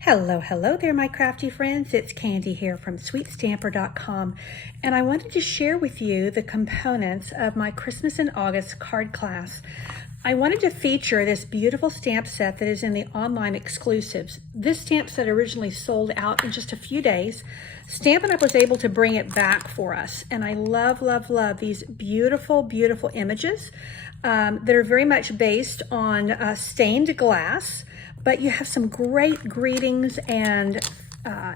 Hello there, my crafty friends. It's Candy here from SweetStamper.com, and I wanted to share with you the components of my Christmas in August card class. I wanted to feature this beautiful stamp set that is in the online exclusives. This stamp set originally sold out in just a few days. Stampin' Up! Was able to bring it back for us, and I love these beautiful images that are very much based on stained glass. But you have some great greetings and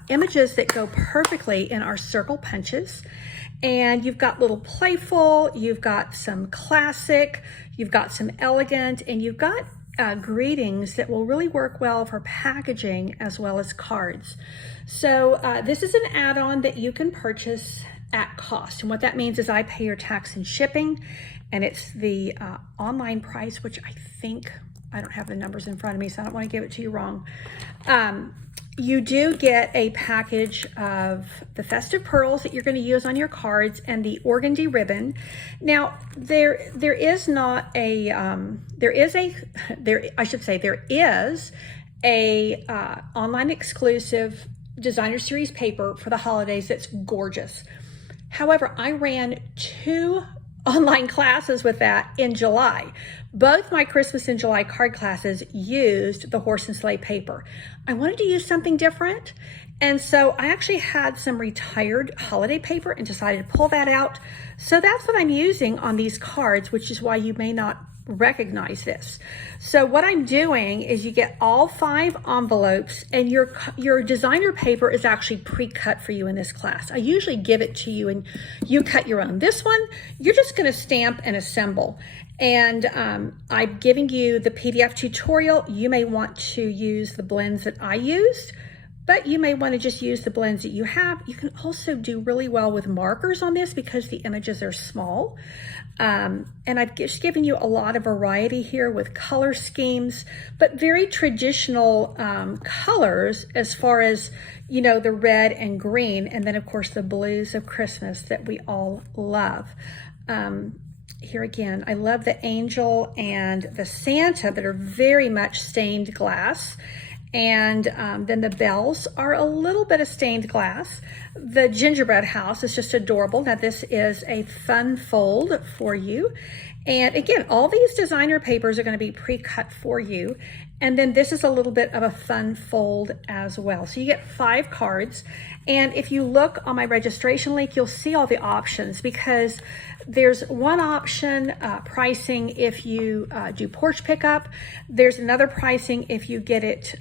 images that go perfectly in our circle punches. And you've got little playful, you've got some classic, you've got some elegant, and you've got greetings that will really work well for packaging as well as cards. So this is an add-on that you can purchase at cost. And what that means is I pay your tax and shipping, and it's the online price, which I don't have the numbers in front of me, so I don't want to give it to you wrong. You do get a package of the festive pearls that you're going to use on your cards and the organdy ribbon. Now, there is a online exclusive designer series paper for the holidays that's gorgeous. However, I ran 2 online classes with that in July. Both my Christmas in July card classes used the horse and sleigh paper. I wanted to use something different, and so I actually had some retired holiday paper and decided to pull that out. So that's what I'm using on these cards, which is why you may not recognize this. So what I'm doing is you get all 5 envelopes, and your designer paper is actually pre-cut for you in this class. I usually give it to you and you cut your own. This one, you're just going to stamp and assemble. And I'm giving you the PDF tutorial. You may want to use the blends that I used, but you may want to just use the blends that you have. You can also do really well with markers on this because the images are small. And I've just given you a lot of variety here with color schemes, but very traditional colors as far as, the red and green, and then of course the blues of Christmas that we all love. Here again, I love the angel and the Santa that are very much stained glass. And then the bells are a little bit of stained glass. The gingerbread house is just adorable. Now this is a fun fold for you. And again, all these designer papers are going to be pre-cut for you. And then this is a little bit of a fun fold as well. So you get 5 cards. And if you look on my registration link, you'll see all the options, because there's one option pricing if you do porch pickup. There's another pricing if you get it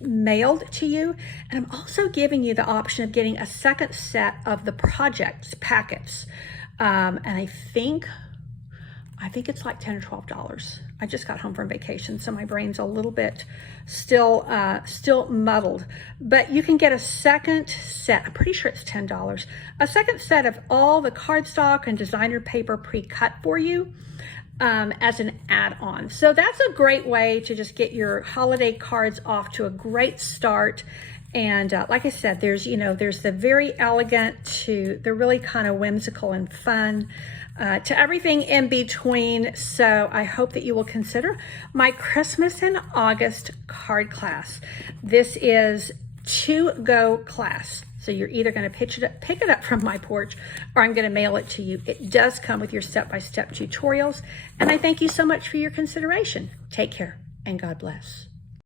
mailed to you. And I'm also giving you the option of getting a second set of the projects packets. And I think it's like $10 or $12. I just got home from vacation, so my brain's a little bit still muddled. But you can get a second set. I'm pretty sure it's $10. A second set of all the cardstock and designer paper pre-cut for you as an add-on. So that's a great way to just get your holiday cards off to a great start. And like I said, there's the very elegant to the really kind of whimsical and fun to everything in between. So I hope that you will consider my Christmas in August card class. This is to-go class. So you're either going to pick it up from my porch, or I'm going to mail it to you. It does come with your step-by-step tutorials. And I thank you so much for your consideration. Take care and God bless.